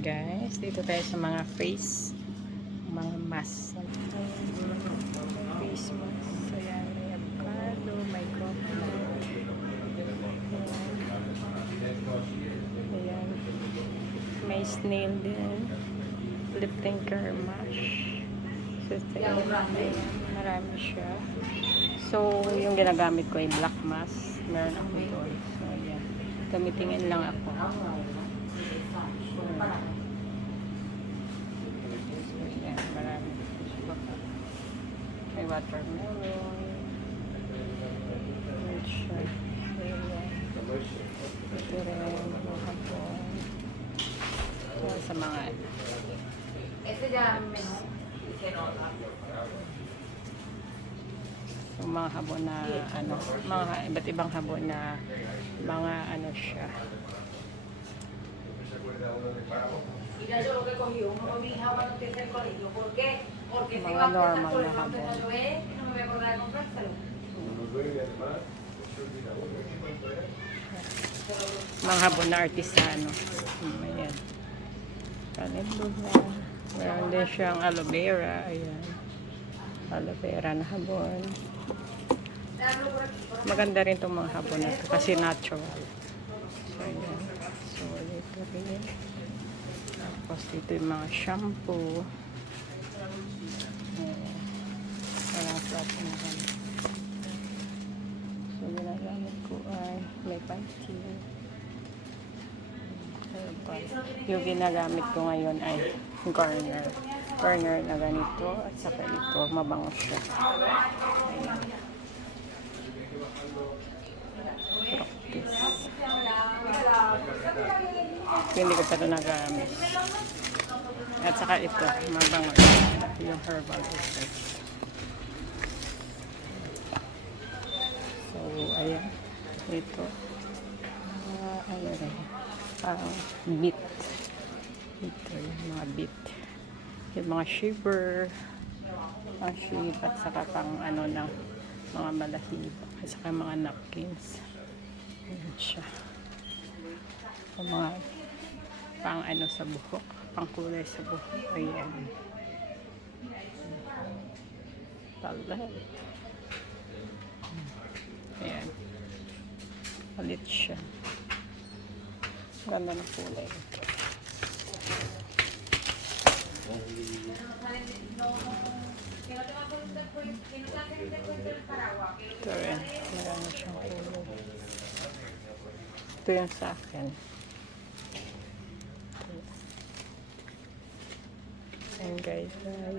Guys, dito tayo sa mga face, mga mask. Face mask. Ayan, may avocado, may coconut. Ayan. May snail din. Lip tinker mask. So, ayan, marami siya. So, yung ginagamit ko ay black mask. Meron ako doon. So, ayan. Gamitingin lang ako. May watermelon. Ito rin. So, sa mga so, mga habon na ano, mga iba't ibang habon na mga ano siya. Mga normal na habon. Mga habon na artisano. Ayan. Calendula. Meron din siyang aloe vera. Ayan. Aloe vera na habon. Maganda rin itong mga habon na ito kasi natural. So, ayan. So, dito rin. Tapos dito yung mga shampoo. Parang flat na kami. So, ginagamit ko ay may panty. Yung ginagamit ko ngayon ay Garnier. Garnier na ganito at saka ito, mabango siya. Ayan. Practice. Hindi ko pa ito nagamit. At saka ito, mabango. Yung herbal essence. So, ayan. Ito. Ano rin. Beet. Ito yung mga beet. Yung mga shiver. Ang shiver at saka pang ano ng mga malahibo. At saka mga napkins. Ayan siya. So, mga pang ano sa buhok. Pang kulay sa buhok. Ayan. Talat. Ayan. Palit siya. Ganda ng kulay. Ito rin. Marami siyang kulay. Ito yung sa akin. Ayan guys.